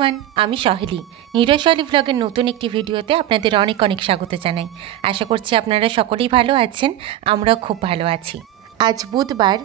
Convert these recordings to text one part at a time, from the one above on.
Everyone, আমি সহেলি। নীরজ সহেলি ব্লগের নতুন একটি ভিডিওতে আপনাদের অনেক অনেক স্বাগত জানাই। আশা করছি আপনারা সকলেই ভালো আছেন, আমরাও খুব ভালো আছি। আজ বুধবার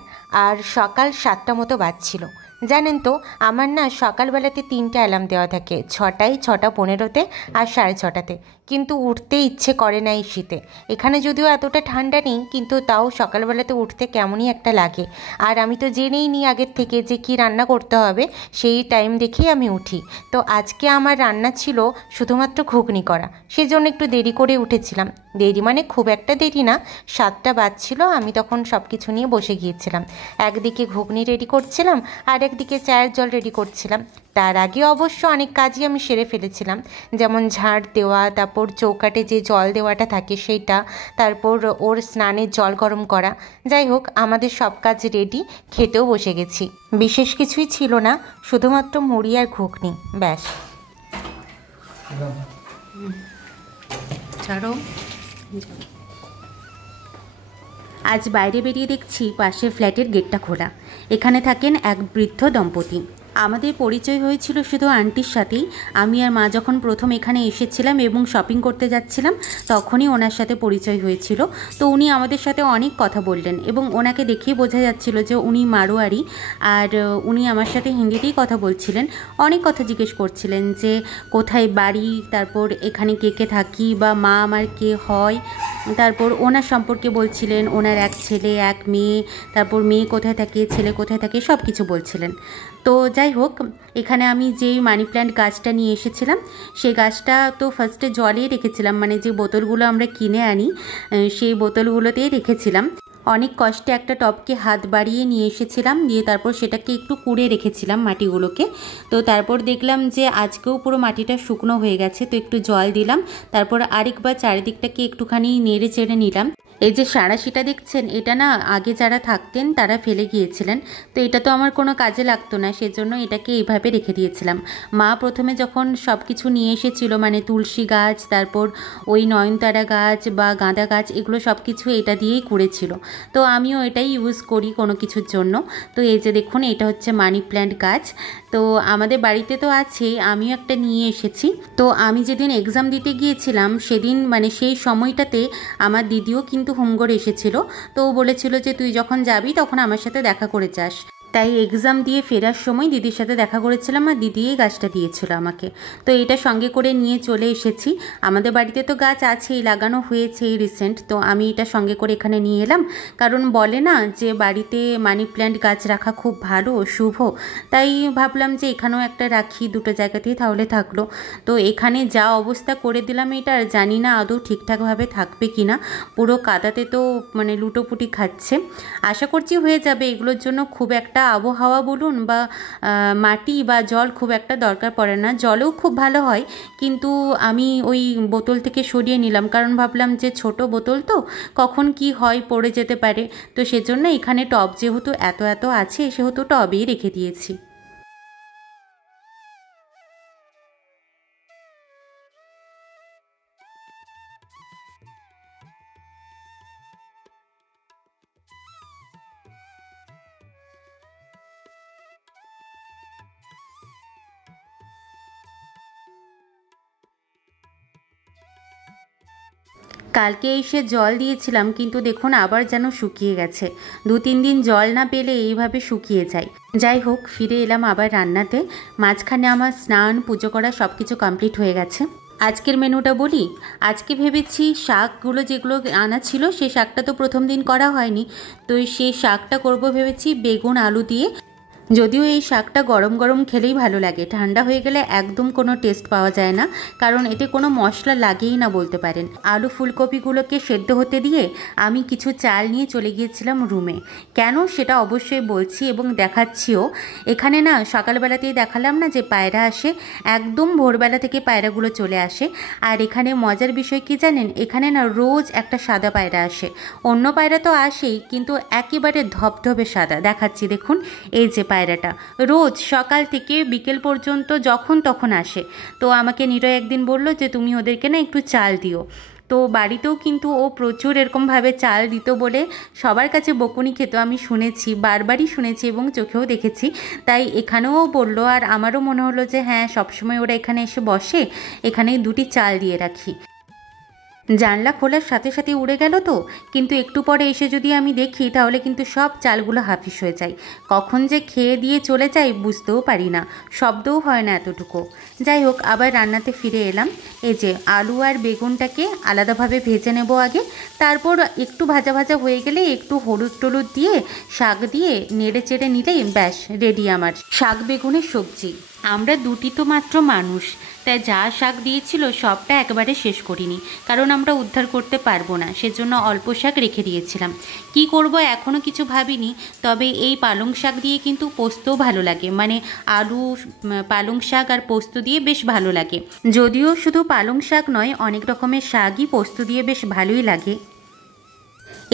আর সকাল 7টা মতো বাজছিল। জানেন তো, আমার না সকালবেলাতে 3টে অ্যালার্ম দেওয়া থাকে, 6টায়, 6:15-তে আর 6:30-তে, কিন্তু উঠতে ইচ্ছে করে না এই শীতে। এখানে যদিও এতটা ঠান্ডা নেই, কিন্তু তাও সকালবেলাতে উঠতে কেমনই একটা লাগে। আর আমি তো জেনেই নিই আগের থেকে যে কি রান্না করতে হবে, সেই টাইম দেখেই আমি উঠি। তো আজকে আমার রান্না ছিল শুধুমাত্র ঘুগনি করা, সেজন্য একটু দেরি করে উঠেছিলাম। দেরি মানে খুব একটা দেরি না, 7টা বাজছিল। আমি তখন সব কিছু নিয়ে বসে গিয়েছিলাম। একদিকে ঘুগনি রেডি করছিলাম আর একদিকে চায়ের জল রেডি করছিলাম। তার আগে অবশ্য অনেক কাজই আমি সেরে ফেলেছিলাম, যেমন ঝাড় দেওয়া, তারপর চৌকাটে যে জল দেওয়াটা থাকে সেইটা, তারপর ওর স্নানের জল গরম করা। যাই হোক, আমাদের সব কাজ রেডি, খেতেও বসে গেছি। বিশেষ কিছুই ছিল না, শুধুমাত্র মুড়ি আর ঘুগনি, ব্যাস। ছাড়ো। আজ বাইরে বেরিয়ে দেখছি পাশের ফ্ল্যাটের গেটটা খোলা। এখানে থাকেন এক বৃদ্ধ দম্পতি। আমাদের পরিচয় হয়েছিল শুধু আন্টির সাথেই। আমি আর মা যখন প্রথম এখানে এসেছিলাম এবং শপিং করতে যাচ্ছিলাম, তখনই ওনার সাথে পরিচয় হয়েছিল। তো উনি আমাদের সাথে অনেক কথা বললেন এবং ওনাকে দেখেই বোঝা যাচ্ছিল যে উনি মারোয়ারি। আর উনি আমার সাথে হিন্দিতেই কথা বলছিলেন, অনেক কথা জিজ্ঞেস করছিলেন যে কোথায় বাড়ি, তারপর এখানে কে কে থাকি, বা মা আমার কে হয়। তারপর ওনার সম্পর্কে বলছিলেন, ওনার এক ছেলে এক মেয়ে, তারপর মেয়ে কোথায় থাকে, ছেলে কোথায় থাকে, সব কিছু বলছিলেন। তো যাই হোক, এখানে আমি যেই মানি প্ল্যান্ট গাছটা নিয়ে এসেছিলাম, সেই গাছটা তো ফার্স্টে জলে রেখেছিলাম, মানে যে বোতলগুলো আমরা কিনে আনি সেই বোতলগুলোতেই রেখেছিলাম। অনেক কষ্টে একটা টবকে হাত বাড়িয়ে নিয়ে এসেছিলাম, দিয়ে তারপর সেটাকে একটু কুড়ে রেখেছিলাম মাটিগুলোকে। তো তারপর দেখলাম যে আজকেও পুরো মাটিটা শুকনো হয়ে গেছে, তো একটু জল দিলাম, তারপর আরেকবার চারিদিকটাকে একটুখানি নেড়ে চেড়ে নিলাম। এই যে সাঁড়াশিটা দেখছেন, এটা না আগে যারা থাকতেন তারা ফেলে গিয়েছিলেন, তো এটা তো আমার কোনো কাজে লাগতো না, সেজন্য এটাকে এইভাবে রেখে দিয়েছিলাম। মা প্রথমে যখন সব কিছু নিয়ে এসেছিল, মানে তুলসী গাছ, তারপর ওই নয়নতারা গাছ বা গাঁদা গাছ, এগুলো সব কিছু এটা দিয়েই করেছিল। তো আমিও এটাই ইউজ করি কোনো কিছুর জন্য। তো এই যে দেখুন, এটা হচ্ছে মানি প্ল্যান্ট গাছ। তো আমাদের বাড়িতে তো আছেই, আমিও একটা নিয়ে এসেছি। তো আমি যেদিন এক্সাম দিতে গিয়েছিলাম সেদিন, মানে সেই সময়টাতে আমার দিদিও কিন্তু হোমগড় এসেছিল। তো ও বলেছিল যে তুই যখন যাবি তখন আমার সাথে দেখা করে যাস। তাই এক্সাম দিয়ে ফেরার সময় দিদির সাথে দেখা করেছিলাম, আর দিদি এই গাছটা দিয়েছিল আমাকে। তো এটা সঙ্গে করে নিয়ে চলে এসেছি। আমাদের বাড়িতে তো গাছ আছেই, লাগানো হয়েছে রিসেন্ট, তো আমি এটা সঙ্গে করে এখানে নিয়ে এলাম। কারণ বলে না যে বাড়িতে মানি প্ল্যান্ট গাছ রাখা খুব ভালো, শুভ। তাই ভাবলাম যে এখানেও একটা রাখি, দুটো জায়গাতেই তাহলে থাকলো। তো এখানে যা অবস্থা করে দিলাম, এটা জানি না আদৌ ঠিকঠাকভাবে থাকবে কি না। পুরো কাদাতে তো মানে লুটোপুটি খাচ্ছে। আশা করছি হয়ে যাবে। এগুলোর জন্য খুব একটা আবহাওয়া বলুন বা মাটি বা জল খুব একটা দরকার পড়ে না, জলেও খুব ভালো হয়। কিন্তু আমি ওই বোতল থেকে সরিয়ে নিলাম, কারণ ভাবলাম যে ছোট বোতল তো কখন কি হয়, পড়ে যেতে পারে। তো সেজন্য এখানে টব যেহেতু এত এত আছে, সেহেতু টবেই রেখে দিয়েছি। কালকে এসে জল দিয়েছিলাম, কিন্তু দেখুন আবার যেন শুকিয়ে গেছে। 2-3 দিন জল না পেলে এইভাবে শুকিয়ে যায়। যাই হোক, ফিরে এলাম আবার রান্নাতে। মাঝখানে আমার স্নান, পুজো করা সব কিছু কমপ্লিট হয়ে গেছে। আজকের মেনুটা বলি। আজকে ভেবেছি শাকগুলো যেগুলো আনা ছিল, সেই শাকটা তো প্রথম দিন করা হয়নি, তো সেই শাকটা করব ভেবেছি বেগুন আলু দিয়ে। যদিও এই শাকটা গরম গরম খেলেই ভালো লাগে, ঠান্ডা হয়ে গেলে একদম কোনো টেস্ট পাওয়া যায় না, কারণ এতে কোনো মশলা লাগেই না বলতে পারেন। আলু ফুলকপিগুলোকে সেদ্ধ হতে দিয়ে আমি কিছু চাল নিয়ে চলে গিয়েছিলাম রুমে। কেন সেটা অবশ্যই বলছি এবং দেখাচ্ছিও। এখানে না সকালবেলাতেই দেখালাম না যে পায়রা আসে, একদম ভোরবেলা থেকে পায়রাগুলো চলে আসে। আর এখানে মজার বিষয় কি জানেন, এখানে না রোজ একটা সাদা পায়রা আসে। অন্য পায়রা তো আসেই, কিন্তু একেবারে ধবধবে সাদা। দেখাচ্ছি দেখুন, এই যে পায়রাটা রোজ সকাল থেকে বিকেল পর্যন্ত যখন তখন আসে। তো আমাকে নিরয় একদিন বলল যে তুমি ওদেরকে না একটু চাল দিও। তো বাড়িতেও কিন্তু ও প্রচুর এরকমভাবে চাল দিত বলে সবার কাছে বকুনি খেত, আমি শুনেছি, বারবারই শুনেছি এবং চোখেও দেখেছি। তাই এখানেও বললো, আর আমারও মনে হলো যে হ্যাঁ, সবসময় ওরা এখানে এসে বসে, এখানে 2টি চাল দিয়ে রাখি। জানলা খোলার সাথে সাথে উড়ে গেল তো, কিন্তু একটু পরে এসে যদি আমি দেখি তাহলে কিন্তু সব চালগুলো হাফিস হয়ে যায়। কখন যে খেয়ে দিয়ে চলে যায় বুঝতেও পারি না, শব্দও হয় না এতটুকু। যাই হোক, আবার রান্নাতে ফিরে এলাম। এই যে আলু আর বেগুনটাকে আলাদাভাবে ভেজে নেব আগে, তারপর একটু ভাজা ভাজা হয়ে গেলে একটু হলুদ টলুদ দিয়ে শাক দিয়ে নেড়ে চেড়ে নিলেই ব্যাস রেডি আমার শাক বেগুনের সবজি। আমরা 2টি তো মাত্র মানুষ, তাই যা শাক দিয়েছিল সবটা একবারে শেষ করিনি, কারণ আমরা উদ্ধার করতে পারবো না, সেজন্য অল্প শাক রেখে দিয়েছিলাম। কি করব এখনও কিছু ভাবিনি, তবে এই পালং শাক দিয়ে কিন্তু পোস্তও ভালো লাগে, মানে আলু, পালং শাক আর পোস্ত দিয়ে বেশ ভালো লাগে। যদিও শুধু পালং শাক নয়, অনেক রকমের শাকই পোস্ত দিয়ে বেশ ভালোই লাগে।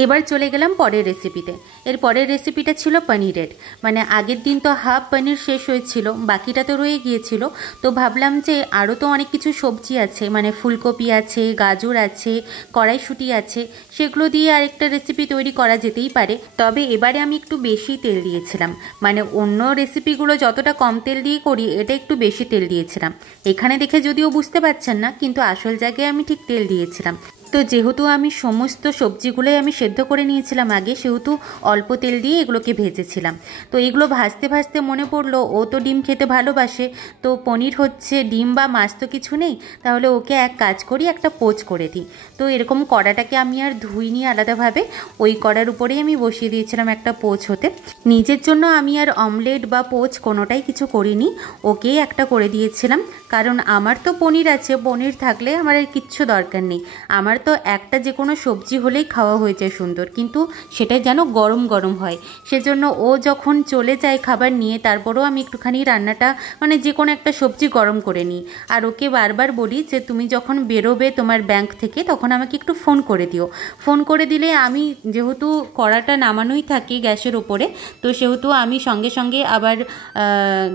এবার চলে গেলাম পরের রেসিপিতে। এর পরের রেসিপিটা ছিল পনিরের, মানে আগের দিন তো হাফ পনির শেষ হয়েছিল, বাকিটা তো রয়ে গিয়েছিল। তো ভাবলাম যে আরও তো অনেক কিছু সবজি আছে, মানে ফুলকপি আছে, গাজর আছে, কড়াইশুঁটি আছে, সেগুলো দিয়ে আরেকটা রেসিপি তৈরি করা যেতেই পারে। তবে এবারে আমি একটু বেশি তেল দিয়েছিলাম, মানে অন্য রেসিপিগুলো যতটা কম তেল দিয়ে করি, এটা একটু বেশি তেল দিয়েছিলাম। এখানে দেখে যদিও বুঝতে পারছেন না, কিন্তু আসল জায়গায় আমি ঠিক তেল দিয়েছিলাম। তো যেহেতু আমি সমস্ত সবজিগুলোই আমি সেদ্ধ করে নিয়েছিলাম আগে, সেহেতু অল্প তেল দিয়ে এগুলোকে ভেজেছিলাম। তো এগুলো ভাজতে ভাজতে মনে পড়লো ও তো ডিম খেতে ভালোবাসে, তো পনির হচ্ছে, ডিম বা মাছ তো কিছু নেই, তাহলে ওকে এক কাজ করি, একটা পোচ করে দিই। তো এরকম কড়াটাকে আমি আর ধুইনি আলাদাভাবে, ওই কড়ার উপরেই আমি বসিয়ে দিয়েছিলাম একটা পোচ হতে। নিজের জন্য আমি আর অমলেট বা পোচ কোনোটাই কিছু করিনি, ওকেই একটা করে দিয়েছিলাম, কারণ আমার তো পনির আছে, পনির থাকলে আমার আর কিচ্ছু দরকার নেই। আমার তো একটা যে কোনো সবজি হলেই খাওয়া হয়ে যায় সুন্দর, কিন্তু সেটা যেন গরম গরম হয়। সেজন্য ও যখন চলে যায় খাবার নিয়ে, তারপরেও আমি একটুখানি রান্নাটা, মানে যে কোনো একটা সবজি গরম করে নিই। আর ওকে বারবার বলি যে তুমি যখন বেরোবে তোমার ব্যাংক থেকে, তখন আমাকে একটু ফোন করে দিও। ফোন করে দিলে আমি, যেহেতু কড়াটা নামানোই থাকে গ্যাসের ওপরে, তো সেহেতু আমি সঙ্গে সঙ্গে আবার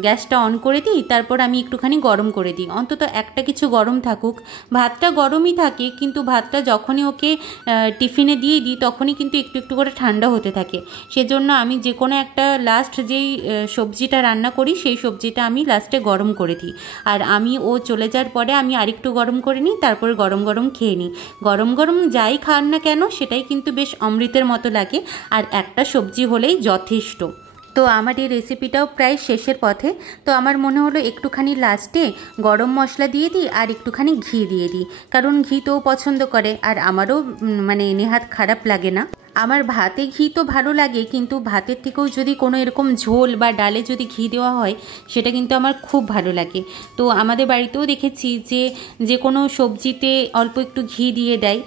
গ্যাসটা অন করে দিই, তারপর আমি একটুখানি গরম করে দিই, অন্তত একটা কিছু গরম থাকুক। ভাতটা গরমই থাকে, কিন্তু ভাতটা যখনই ওকে টিফিনে দিয়ে দিই তখনই কিন্তু একটু একটু করে ঠান্ডা হতে থাকে। সেজন্য আমি যে কোনো একটা লাস্ট যেই সবজিটা রান্না করি, সেই সবজিটা আমি লাস্টে গরম করে দিই। আর আমি ও চলে যাওয়ার পরে আমি আরেকটু গরম করে নিই, তারপর গরম গরম খেয়ে নিই। গরম গরম যাই খান না কেন, সেটাই কিন্তু বেশ অমৃতের মতো লাগে, আর একটা সবজি হলেই যথেষ্ট। তো আমার এই রেসিপিটাও প্রায় শেষের পথে। তো আমার মনে হলো একটুখানি লাস্টে গরম মশলা দিয়ে দিই আর একটুখানি ঘি দিয়ে দিই, কারণ ঘি তো পছন্দ করে, আর আমারও মানে নেহাত খারাপ লাগে না। আমার ভাতে ঘি তো ভালো লাগে, কিন্তু ভাতের থেকেও যদি কোনো এরকম ঝোল বা ডালে যদি ঘি দেওয়া হয়, সেটা কিন্তু আমার খুব ভালো লাগে। তো আমাদের বাড়িতেও দেখেছি যে যে কোনো সবজিতে অল্প একটু ঘি দিয়ে দেয়।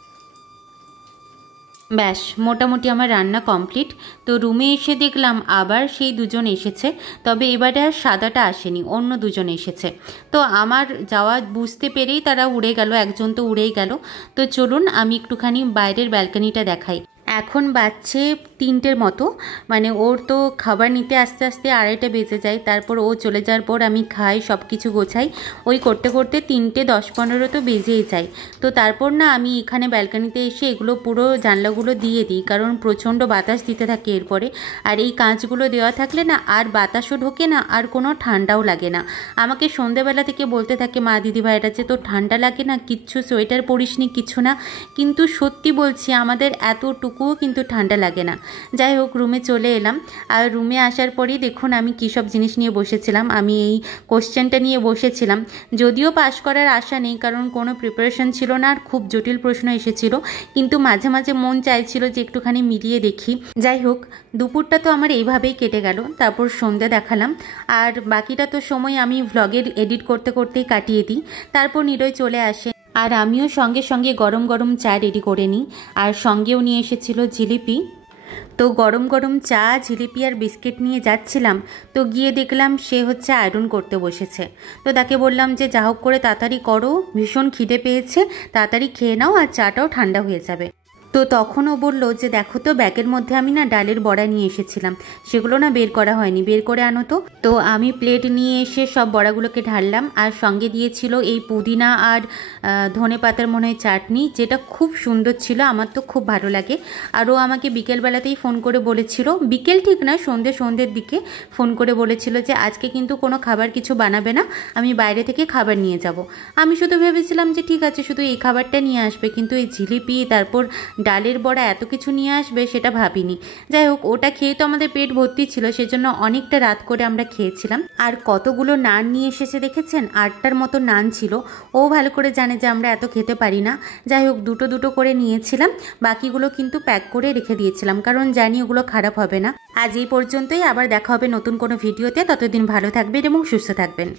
ব্যাস মোটামুটি আমার রান্না কমপ্লিট। তো রুমে এসে দেখলাম আবার সেই 2জন এসেছে, তবে এবারে আর সাদাটা আসেনি, অন্য 2জন এসেছে। তো আমার যাওয়া বুঝতে পেরেই তারা উড়ে গেল, একজন তো উড়েই গেল। তো চলুন আমি একটুখানি বাইরের ব্যালকনিটা দেখাই। এখন বাজছে 3টের মতো, মানে ওর তো খাবার নিতে আস্তে আস্তে 2:30 বেজে যায়। তারপর ও চলে যাওয়ার পর আমি খাই, সব কিছু গোছাই, ওই করতে করতে 3টে 10-15 তো বেজেই যায়। তো তারপর না আমি এখানে ব্যালকনিতে এসে এগুলো পুরো জানলাগুলো দিয়ে দিই, কারণ প্রচণ্ড বাতাস দিতে থাকে এরপরে। আর এই কাঁচগুলো দেওয়া থাকলে না আর বাতাসও ঢোকে না, আর কোনো ঠান্ডাও লাগে না। আমাকে সন্ধ্যেবেলা থেকে বলতে থাকে মা দিদিভাইরা যে তোর ঠান্ডা লাগে না, কিচ্ছু সোয়েটার পরিসনি, কিছু না। কিন্তু সত্যি বলছি, আমাদের এতটুকুও কিন্তু ঠান্ডা লাগে না। যাই হোক, রুমে চলে এলাম। আর রুমে আসার পরেই দেখুন আমি কী সব জিনিস নিয়ে বসেছিলাম। আমি এই কোশ্চেনটা নিয়ে বসেছিলাম, যদিও পাশ করার আশা নেই, কারণ কোনো প্রিপারেশন ছিল না, আর খুব জটিল প্রশ্ন এসেছিল, কিন্তু মাঝে মাঝে মন চাইছিল যে একটুখানি মিলিয়ে দেখি। যাই হোক, দুপুরটা তো আমার এইভাবেই কেটে গেল। তারপর সন্ধ্যা দেখালাম, আর বাকিটা তো সময় আমি ভ্লগের এডিট করতে করতেই কাটিয়ে দিই। তারপর নিলয় চলে আসে, আর আমিও সঙ্গে সঙ্গে গরম গরম চা রেডি করে নিই, আর সঙ্গেও নিয়ে এসেছিল জিলিপি। তো গরম গরম চা, জিলিপি আর বিস্কিট নিয়ে যাচ্ছিলাম, তো গিয়ে দেখলাম সে হচ্ছে আয়রন করতে বসেছে। তো তাকে বললাম যে যা হোক করে তাড়াতাড়ি করো, ভীষণ খিদে পেয়েছে, তাড়াতাড়ি খেয়ে নাও, আর চাটাও ঠান্ডা হয়ে যাবে। তো তখন ও বললো যে দেখো তো ব্যাগের মধ্যে আমি না ডালের বড়া নিয়ে এসেছিলাম, সেগুলো না বের করা হয়নি, বের করে আনো তো। তো আমি প্লেট নিয়ে এসে সব বড়াগুলোকে ঢাললাম, আর সঙ্গে দিয়েছিল এই পুদিনা আর ধনে পাতার মনে হয় চাটনি, যেটা খুব সুন্দর ছিল, আমার তো খুব ভালো লাগে। আর ও আমাকে বিকেলবেলাতেই ফোন করে বলেছিল, বিকেল ঠিক না সন্ধ্যের দিকে ফোন করে বলেছিল যে আজকে কিন্তু কোনো খাবার কিছু বানাবে না, আমি বাইরে থেকে খাবার নিয়ে যাব। আমি শুধু ভেবেছিলাম যে ঠিক আছে শুধু এই খাবারটা নিয়ে আসবে, কিন্তু এই জিলিপি তারপর ডালের বড়া এত কিছু নিয়ে আসবে সেটা ভাবিনি। যাই হোক, ওটা খেয়ে তো আমাদের পেট ভর্তি ছিল, সেজন্য অনেকটা রাত করে আমরা খেয়েছিলাম। আর কতগুলো নান নিয়ে এসেছে দেখেছেন, 8টার মতো নান ছিল। ও ভালো করে জানে যে আমরা এত খেতে পারি না। যাই হোক, দুটো দুটো করে নিয়েছিলাম, বাকিগুলো কিন্তু প্যাক করে রেখে দিয়েছিলাম, কারণ জানি ওগুলো খারাপ হবে না। আজ এই পর্যন্তই, আবার দেখা হবে নতুন কোনো ভিডিওতে। ততদিন ভালো থাকবেন এবং সুস্থ থাকবেন।